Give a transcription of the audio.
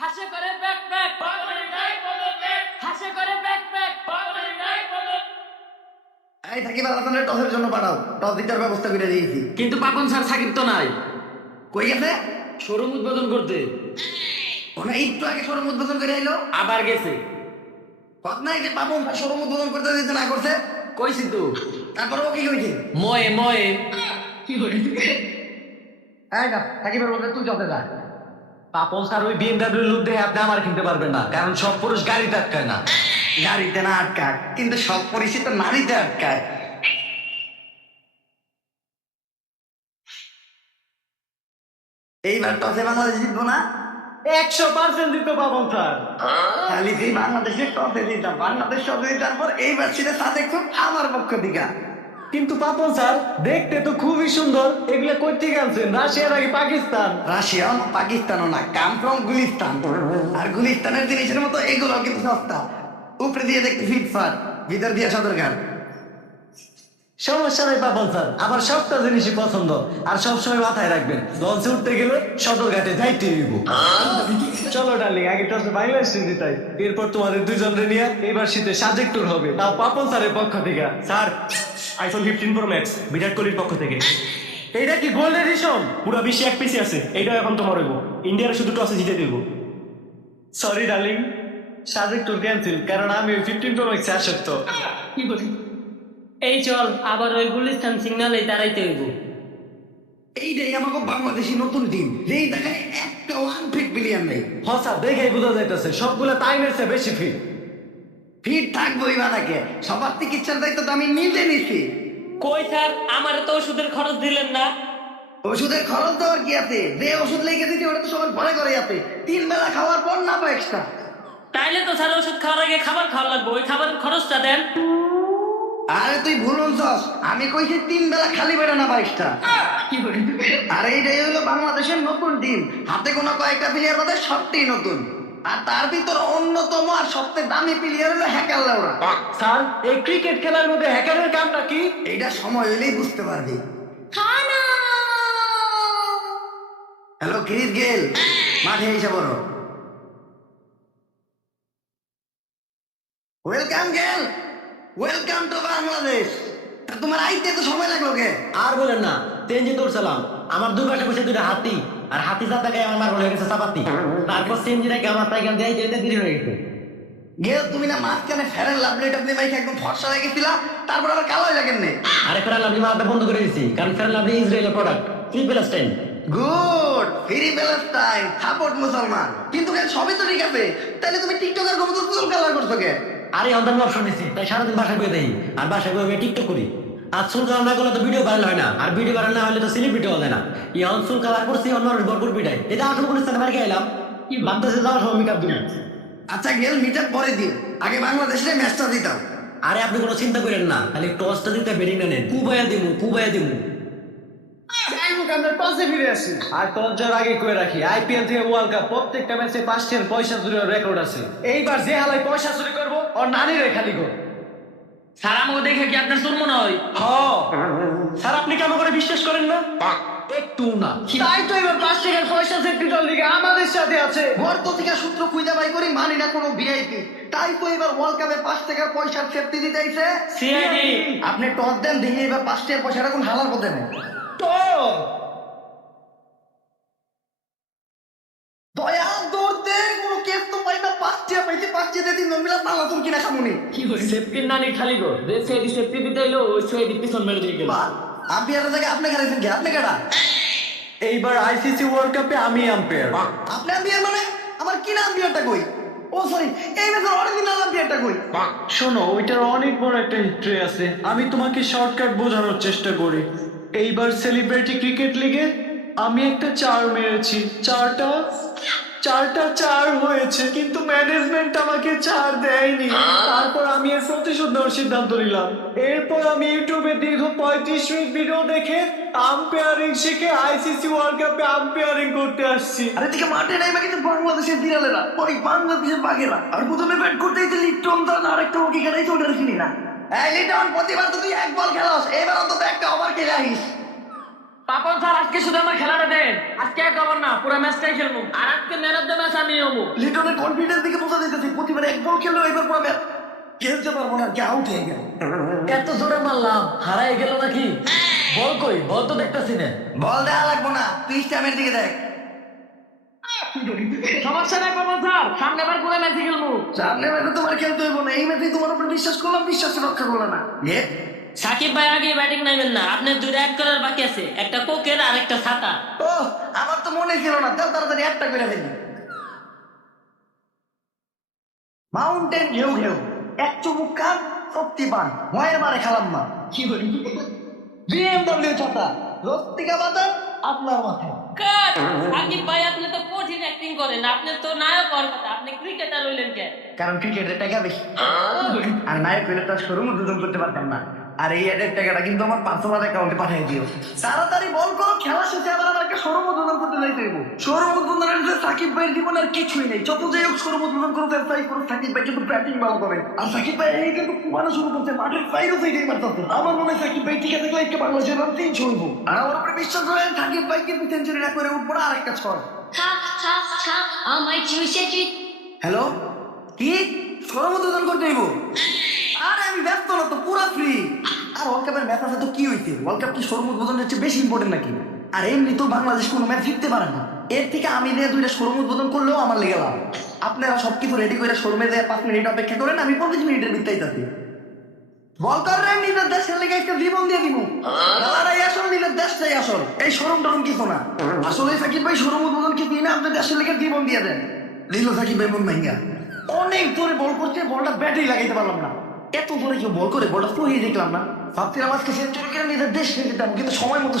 হাসে করে back back হাসে করে ব্যাক ব্যাক। এই সাকিব আল হাসানের টসের জন্য পাঠাও, টস জিতার ব্যবস্থা করে দিয়েছি। কিন্তু পাপন স্যার সাকিব তো নাই, কই গেছে? শোরুম উদ্বোধন করতে ওনা একটু আগে শোরুম উদ্বোধন করে এলো, আবার গেছে। কথা নাই যে পাপন শোরুম উদ্বোধন করতে দিতে না করছে। কইছি তো তারপরে ও কি কইছে? ময়ে ময়ে এই না সাকিবের বলতে তুই চলতে যা। পাপন স্যার ওই বিএমডব্লিউ লুক দেখে আপনি আমার কিনতে পারবেন না, কারণ সব পুরুষ গাড়িতে আটকায় না। গাড়িতে না আটকায়, কিন্তু সব পরিচিত নারীতে আটকায়। এইবার টসে বাংলাদেশ জিতবো না? 100% দিতে পাপন স্যার। খালি তুই বাংলাদেশের টসে জিতাম, বাংলাদেশ টসে জিতার পর এইবার ছিল সাথে খুব আমার পক্ষ দিকা। কিন্তু পাপন স্যার দেখতে তো খুবই সুন্দর, এগুলো কই থেকে আনছেন? রাশিয়া নাকি পাকিস্তান? রাশিয়াও না পাকিস্তানও না, কাম ফ্রম গুলিস্তান। আর গুলিস্তানের জিনিসের মতো এগুলো কিন্তু সস্তা। উপরে দিয়ে দেখতে ফিটফাট, ভিতর দিয়ে সদরঘাট। সমস্যা নেই পাপন স্যার, আমার সবটা জিনিসই পছন্দ। আর সবসময় মাথায় রাখবেন, লঞ্চে উঠতে গেলে সদরঘাটে যাইতে হইব। চলো ডার্লিং, আগে টসে বাংলাদেশ জিতাই, এরপর তোমাদের দুইজনের নিয়ে এবার শীতে সাজেক ট্যুর হবে, তাও পাপন স্যারের পক্ষ থেকে। স্যার, আইফোন 15 প্রো ম্যাক্স বিরাট কোহলির পক্ষ থেকে। এইটা কি গোল্ড এডিশন? পুরো বিশ্বে এক পিসি আছে, এইটাও এখন তোমার হইব। ইন্ডিয়ার শুধু টসে জিতে দিব। Sorry darling, Sajek tour cancel, কারণ আমি 15 প্রো ম্যাক্সে আসক্ত। কি বলি? এই চল আবার ওই গুলিস্তান সিগনালে দাঁড়াইতে হইব। এইটাই আমাকে বাংলাদেশি নতুন টিম, যেই দেখায় একটা আনফিট প্লেয়ার নেই। হসা দেখেই বোঝা যাইতেছে সবগুলা টাইমের চেয়ে বেশি ফিট। ফিট থাকবোই বা নাকি, সবার চিকিৎসার দায়িত্ব তো আমি নিজে নিছি। কই স্যার, আমার তো ওষুধের খরচ দিলেন না। ওষুধের খরচ দেওয়ার কি আছে? যে ওষুধ লেগে দিতে ওটা তো সবার ঘরে ঘরে আছে, 3 বেলা খাওয়ার পর না পাই এক্সট্রা। তাইলে তো স্যার ওষুধ খাওয়ার আগে খাবার খাওয়া লাগবে, ওই খাবারের খরচটা দেন। আরে তুই ভুলুন সস, আমি কইছি 3 বেলা খালি বেড়া না পাই এক্সট্রা। কি বলি? আর এইটাই হলো বাংলাদেশের নতুন টিম, হাতে কোনো কয়েকটা প্লেয়ার বাদে সবটাই নতুন। আর তার ভিতর অন্যতম আর সবচেয়ে দামি প্লেয়ার হলো হ্যাকার লাউরা। স্যার, এই ক্রিকেট খেলার মধ্যে হ্যাকারের কামটা কি? এইটা সময় হইলেই বুঝতে পারবি। হ্যালো ক্রিস গেল, মাঠে এসে বড়। ওয়েলকাম গেল, ওয়েলকাম টু বাংলাদেশ। তা তোমার আইতে তো সময় লাগলো কে? আর বলেন না, তেঞ্জি দৌড়ছিলাম, আমার দুই পাশে বসে দুইটা হাতি, আর হাতি জাত দেখায় আমার মার্বল হয়ে গেছে চাপাতি। তারপর সেঞ্জি রেখে আমার পাইকান দিয়ে যেতে দেরি হয়ে গেছে। গেল তুমি না মাঝখানে ফেরেন লাভলি টাবলি মাইকে একদম ফর্সা হয়ে গেছিলা, তারপর আবার কালো হয়ে লাগেন নে। আরে ফেরান লাভলি মারতে বন্ধ করে দিয়েছি, কারণ ফেরান লাভলি ইসরায়েলের product, 3+10। Good, free Palestine, support মুসলমান। কিন্তু কেন সবই তো ঠিক আছে, তাহলে তুমি টিকটকার কত চুল কালার করছো কে? আরে আমি অপশন নিচ্ছি, তাই সারাদিন বাসায় বয়ে দেই, আর বাসায় বয়ে টিকটক করি। আর চুল কালার না করলে তো ভিডিও ভাইরাল হয় না, আর ভিডিও ভাইরাল না হলে তো সেলিব্রিটি হওয়া যায় না। এখন চুল কালার করছি, অন্য মানুষ ভরপুর পিটাই। এটা আসল কোনো স্থানে মার্কে এলাম, বাংলাদেশে যাওয়ার সময় মেকআপ দিন। আচ্ছা গেল, মিটার পরে দিও, আগে বাংলাদেশের ম্যাচটা দিতাম। আরে আপনি কোনো চিন্তা করেন না, খালি টসটা দিতে বেরিং না নেন, কুবাইয়া দিমু। আমরা টসে ফিরে আসি। আর টস যাওয়ার আগে কয়ে রাখি, আইপিএল থেকে ওয়ার্ল্ড কাপ প্রত্যেকটা ম্যাচে 5 পয়সা চুরির রেকর্ড আছে। এইবার যে হালাই পয়সা চুরি করবো, ওর নানিরে খালি গো। স্যার আমাকে দেখে কি আপনার চোর মনে হয়? স্যার, আপনি কেমন করে বিশ্বাস করেন না? একটু না, তাই তো এবার 5 টাকার পয়সা সেফটি দল লিগে আমাদের সাথে আছে। ঘর পত্রিকা সূত্র খুঁজে বাই করি, মানি না কোনো ভিআইপি। তাই তো এবার ওয়ার্ল্ড কাপে 5 টাকার পয়সার সেফটি দিতে আইছে সিআইডি। আপনি টস দেন, দেখি এবার 5 টাকার পয়সাটা কোন হালার পথে নেই। দয়া দৌড়তে কোনো কেস তো পাই না, 5 টাকা পাইছে, 5 টাকা দিন মিলা তালা তুমি কিনা খামুনি। কি বলি? সেফটির নানি খালি গো, যে সিআইডি সেফটি দিতে এলো ওই সিআইডি পিছন মেরে দিয়ে গেল। আম্পিয়ারের জায়গায় আপনি খেলাইছেন কি? আপনি কেডা? এইবার আইসিসি ওয়ার্ল্ড কাপে আমি আম্পায়ার। আপনি আম্পিয়ার মানে? আমার কি না আম্পিয়ারটা কই? ও সরি, এই ম্যাচের অরিজিনাল আম্পিয়ারটা কই? শোনো, ওইটার অনেক বড় একটা হিস্ট্রি আছে, আমি তোমাকে শর্টকাট বোঝানোর চেষ্টা করি। এইবার সেলিব্রিটি ক্রিকেট লিগে আমি একটা 4 মেরেছি, চারটা 4 হয়েছে, কিন্তু ম্যানেজমেন্ট আমাকে 4 দেয়নি। তারপর আমি এর প্রতিশোধ নেওয়ার সিদ্ধান্ত নিলাম। এরপর আমি ইউটিউবে দীর্ঘ 35 মিনিট ভিডিও দেখে আম্পায়ারিং শিখে আইসিসি ওয়ার্ল্ড কাপে আম্পায়ারিং করতে আসছি। আর এদিকে মাঠে নাই কিন্তু বাংলাদেশের বিড়ালেরা, ওই বাংলাদেশের বাঘেরা। আর প্রথমে ব্যাট করতে এসে লিটন দাস আর একটা ওকে খেলাইছে, ওটা চিনি না। এই লিটন, প্রতিবার তো তুই 1 বল খেলাস, এবার অন্তত একটা ওভার খেলে আইস। পাপন স্যার আজকে শুধু আমার খেলাটা দেন, আজকে এক ওভার না পুরো ম্যাচটাই খেলবো। আর আজকে ম্যান অফ দ্য ম্যাচ আমি। আমি হবো। লিটনের কনফিডেন্স দিকে বোঝা দিতেছি প্রতিবার এক বল খেললেও এবার পুরো ম্যাচ খেলতে পারবো না, কি আউট হয়ে গেল। এত জোরে মারলাম, হারাই গেল নাকি? বল কই? বল তো দেখতেছি না। বল দেওয়া লাগবো না, তুই স্ট্যামের দিকে দেখ। সমস্যা নাই বাবা স্যার, সামনে বার করে ম্যাচে খেলবো। সামনে ম্যাচে তোমার খেলতে হইব না, এই ম্যাচেই তোমার উপর বিশ্বাস করলাম, বিশ্বাস রক্ষা করলো না। সাকিব ভাই আগে ব্যাটিং নাইবেন না, আপনার দুইটা অ্যাড করার বাকি আছে, একটা কোকের আর একটা ছাতা। ও আমার তো মনে ছিল না, তাও তাড়াতাড়ি একটা করে ফেলি। মাউন্টেন ঢেউ ঢেউ, এক চুমুক কাপ সত্যি পান, ভয়ের মারে খেলাম না। কি বলি BMW ছাতা, রস্তিকা বাজার আপনার মাথায়। কাট! সাকিব ভাই আপনি তো কঠিন অ্যাক্টিং করেন, আপনি তো নায়ক হওয়ার কথা, আপনি ক্রিকেটার হইলেন কে? কারণ ক্রিকেটের টাকা বেশি, আর নায়ক হইলে তার শোরুম উদ্বোধন করতে পারতাম না। আর এই অ্যাডের টাকাটা কিন্তু আমার পার্সোনাল অ্যাকাউন্টে পাঠিয়ে দিও। তাড়াতাড়ি বল করো, খেলা শেষে আবার আমার একটা শোরুম উদ্বোধন করতে যাইতে হইব। শোরুম উদ্বোধনের যে সাকিব ভাইয়ের জীবনে আর কিছুই নেই, যত যাই হোক শোরুম উদ্বোধন করতে চাই করো, সাকিব ভাই কিন্তু ব্যাটিং ভালো করে। আর সাকিব ভাই এই কিন্তু কুমানো শুরু করছে, মাঠের বাইরেও সেইটাই মারতেছে। আমার মনে হয় সাকিব ভাই ঠিক আছে, একটা বাংলাদেশের রান 300 হইব। আর আমার উপরে বিশ্বাস করেন, সাকিব ভাই কিন্তু সেঞ্চুরি না করে উঠবো না, আরেকটা ছড়। আমায় চুষেছি। হ্যালো, কি শোরুম উদ্বোধন করতে হইব? আরে আমি ব্যস্ত না তো, পুরো ফ্রি। আর ওয়ার্ল্ড কাপের ম্যাচ আছে তো কি হইছে, ওয়ার্ল্ড কাপ কি শোরুম উদ্বোধনের চেয়ে বেশি ইম্পর্টেন্ট নাকি? আর এমনি তো বাংলাদেশ কোনো ম্যাচ জিততে পারে না, এর থেকে আমি দিয়ে দুইটা শোরুম উদ্বোধন করলেও আমার লেগে লাভ। আপনারা সবকিছু রেডি করে শোরুমে দিয়ে 5 মিনিট অপেক্ষা করেন, আমি 25 মিনিটের ভিতরেই যাচ্ছি। বল করেন, নিজের দেশের লেগে একটা জীবন দিয়ে দিব। খেলাটাই আসল, নিজের দেশটাই আসল, এই শোরুম টরুম কিছু না। আসলে সাকিব ভাই শোরুম উদ্বোধন কি দিন আপনার দেশের লেগে জীবন দিয়ে দেন। দিল সাকিব ভাই মন ভাঙ্গা, অনেক জোরে বল করছে, বলটা ব্যাটেই লাগাইতে পারলাম না। এত জোরে কেউ বল করে বলটা তো হয়ে দেখলাম না, ভাবছিলাম আজকে সেঞ্চুরি করে নিজের দেশ নিয়ে যেতাম, কিন্তু সময় মতো